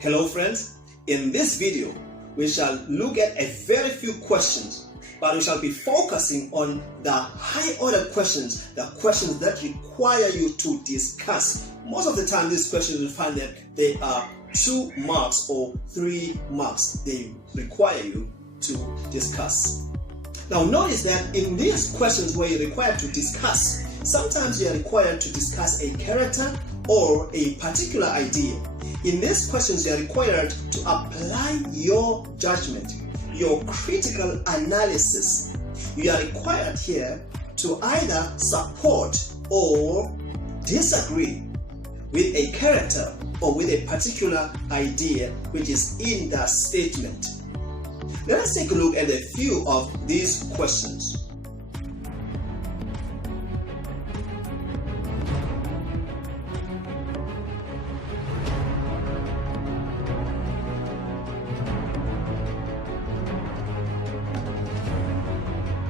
Hello friends, in this video we shall look at a very few questions, but we shall be focusing on the high order questions, the questions that require you to discuss. Most of the time these questions will find that they are 2 marks or 3 marks. They require you to discuss. Now notice that in these questions where you're required to discuss, sometimes you are required to discuss a character or a particular idea. In these questions you are required to apply your judgment, your critical analysis. You are required here to either support or disagree with a character or with a particular idea which is in the statement. Let us take a look at a few of these questions.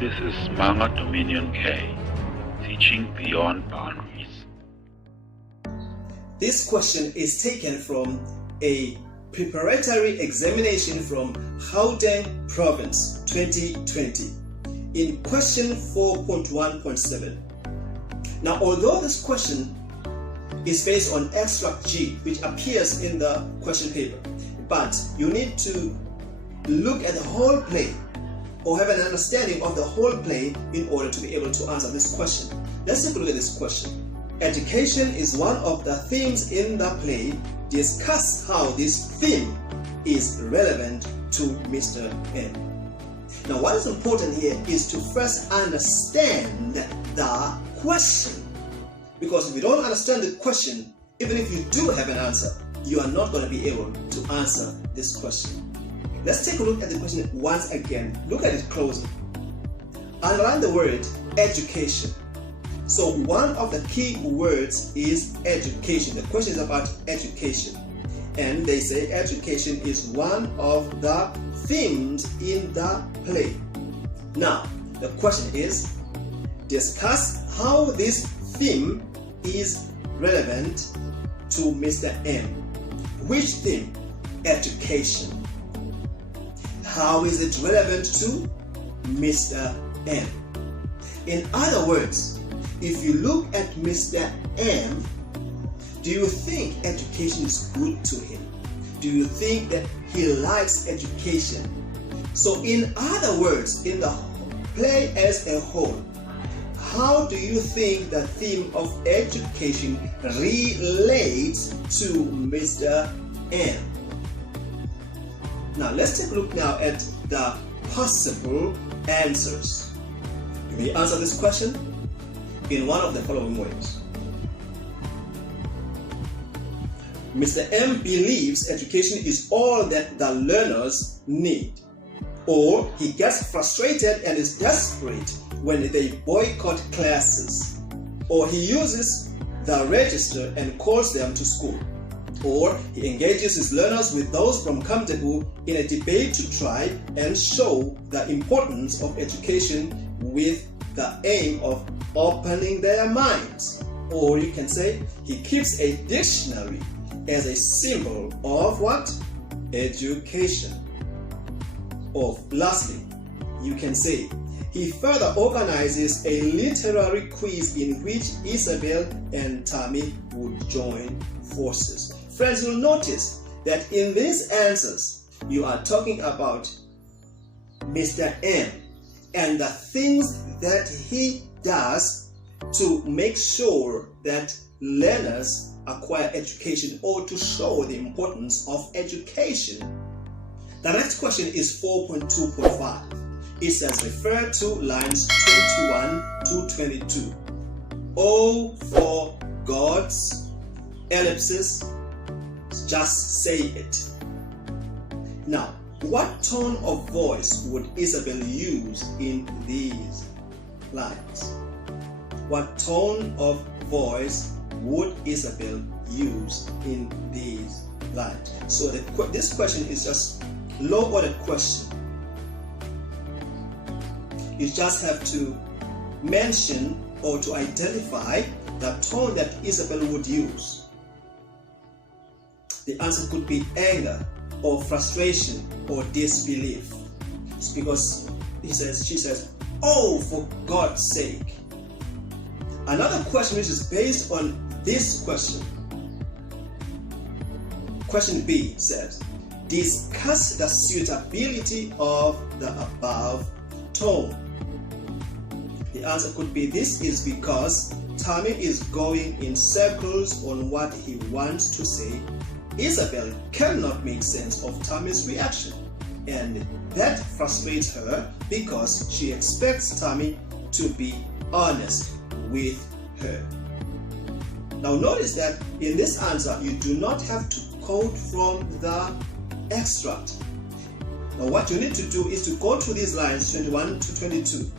This is Manga Dominion K, teaching beyond boundaries. This question is taken from a preparatory examination from Gauteng Province 2020 in question 4.1.7. Now, although this question is based on extract G, which appears in the question paper, but you need to look at the whole play or have an understanding of the whole play in order to be able to answer this question. Let's take a look at this question. Education is one of the themes in the play. Discuss how this theme is relevant to Mr. M. Now, what is important here is to first understand the question. Because if you don't understand the question, even if you do have an answer, you are not going to be able to answer this question. Let's take a look at the question once again. Look at it closely. Underline the word education. So one of the key words is education. The question is about education. And they say education is one of the themes in the play. Now, the question is, discuss how this theme is relevant to Mr. M. Which theme? Education. How is it relevant to Mr. M? In other words, if you look at Mr. M, do you think education is good to him? Do you think that he likes education? So in other words, in the play as a whole, how do you think the theme of education relates to Mr. M? Now let's take a look now at the possible answers. You may answer this question in one of the following ways. Mr. M believes education is all that the learners need. Or he gets frustrated and is desperate when they boycott classes. Or he uses the register and calls them to school. Or he engages his learners with those from Kamtebu in a debate to try and show the importance of education with the aim of opening their minds. Or you can say he keeps a dictionary as a symbol of what? Education. Or lastly, you can say he further organizes a literary quiz in which Isabel and Tammy would join forces. Friends, you'll notice that in these answers, you are talking about Mr. M and the things that he does to make sure that learners acquire education or to show the importance of education. The next question is 4.2.5. It says refer to lines 21 to 22. O for gods, ellipsis, just say it. Now, what tone of voice would Isabel use in these lines? What tone of voice would Isabel use in these lines? So this question is just low order question. You just have to mention or to identify the tone that Isabel would use. The answer could be anger or frustration or disbelief. It's because she says, oh, for God's sake. Another question which is based on this question. Question B says, discuss the suitability of the above tone. The answer could be, this is because Tommy is going in circles on what he wants to say. Isabel cannot make sense of Tommy's reaction, and that frustrates her because she expects Tommy to be honest with her. Now notice that in this answer you do not have to quote from the extract. Now what you need to do is to go to these lines 21 to 22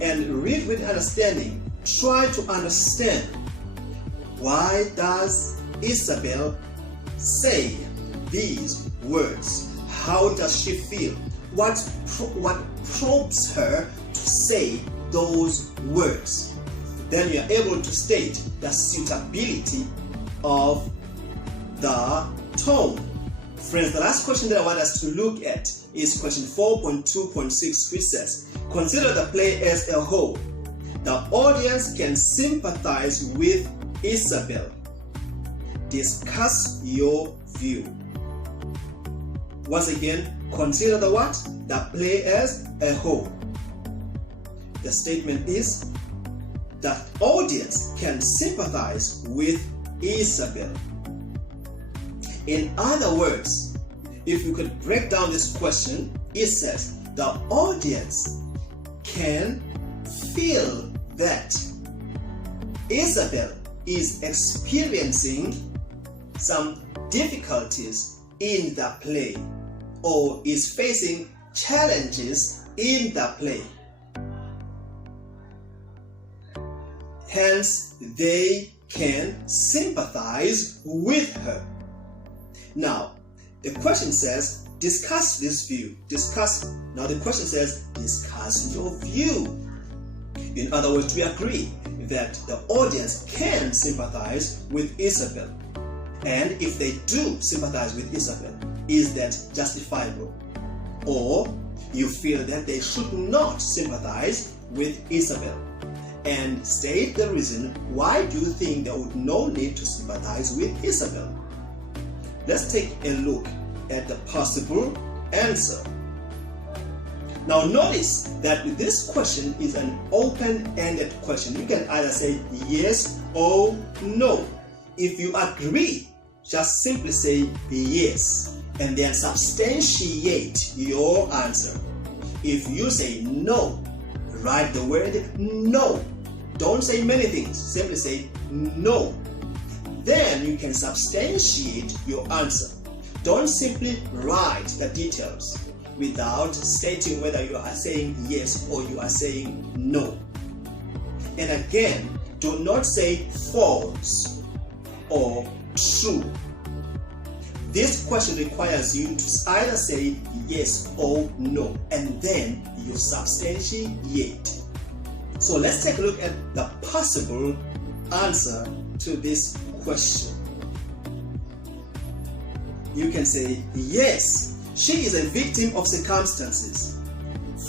and read with understanding. Try to understand, why does Isabel say these words? How does she feel? What prompts her to say those words? Then you are able to state the suitability of the tone. Friends, the last question that I want us to look at is question 4.2.6, which says, consider the play as a whole. The audience can sympathize with Isabel. Discuss your view. Once again, consider the what? The play as a whole. The statement is, the audience can sympathize with Isabel. In other words, if you could break down this question, it says the audience can feel that Isabel is experiencing some difficulties in the play or is facing challenges in the play. Hence, they can sympathize with her. Now, the question says, discuss this view. Now the question says, discuss your view. In other words, we agree that the audience can sympathize with Isabel. And if they do sympathize with Isabel, is that justifiable? Or you feel that they should not sympathize with Isabel? And state the reason why do you think there would no need to sympathize with Isabel. Let's take a look at the possible answer. Now notice that this question is an open-ended question. You can either say yes or no. If you agree, just simply say yes and then substantiate your answer. If you say no, write the word no. Don't say many things, simply say no. Then you can substantiate your answer. Don't simply write the details without stating whether you are saying yes or you are saying no. And again, do not say false or true. This question requires you to either say yes or no, and then you substantiate. So let's take a look at the possible answer to this question. You can say yes, she is a victim of circumstances.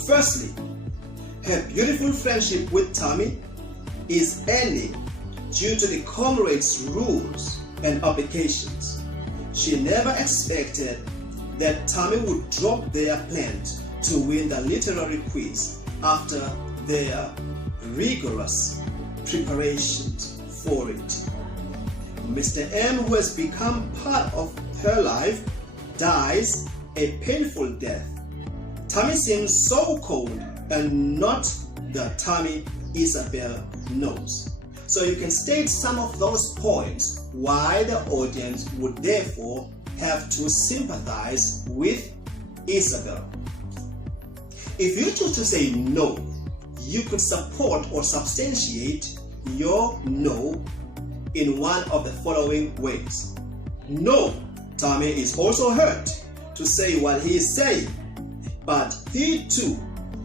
Firstly, her beautiful friendship with Tommy is ending due to the comrades' rules and obligations. She never expected that Tommy would drop their plans to win the literary quiz after their rigorous preparations for it. Mr. M, who has become part of her life, dies a painful death. Tommy seems so cold and not the Tommy Isabel knows. So you can state some of those points why the audience would therefore have to sympathize with Isabel. If you choose to say no, you could support or substantiate your no in one of the following ways. No, Tommy is also hurt to say what he is saying, but he too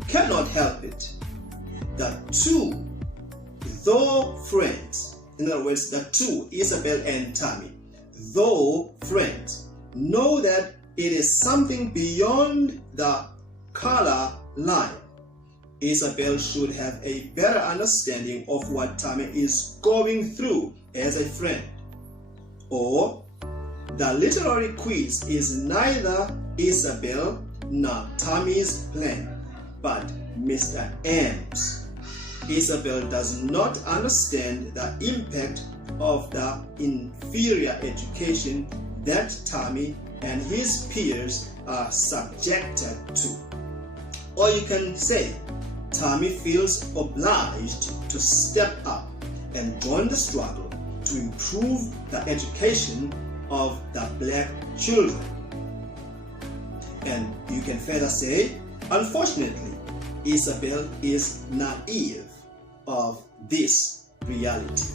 cannot help it. The two, though friends, in other words, the two, Isabel and Tommy, Though, friends, know that it is something beyond the color line. Isabel should have a better understanding of what Tammy is going through as a friend. Or, the literary quiz is neither Isabel nor Tammy's plan, but Mr. M's. Isabel does not understand the impact of the inferior education that Tammy and his peers are subjected to. Or you can say, Tammy feels obliged to step up and join the struggle to improve the education of the black children. And you can further say, unfortunately, Isabel is naive of this reality.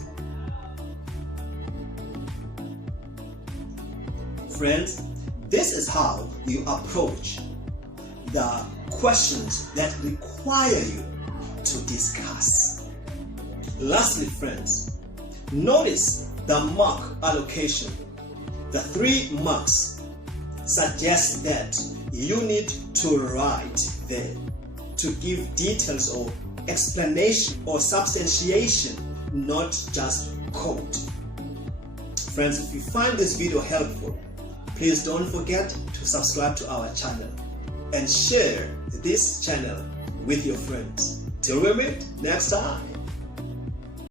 Friends, this is how you approach the questions that require you to discuss. Lastly, friends, notice the mark allocation. The 3 marks suggest that you need to write there to give details or explanation or substantiation, not just quote. Friends, if you find this video helpful, please don't forget to subscribe to our channel and share this channel with your friends. Till we meet next time.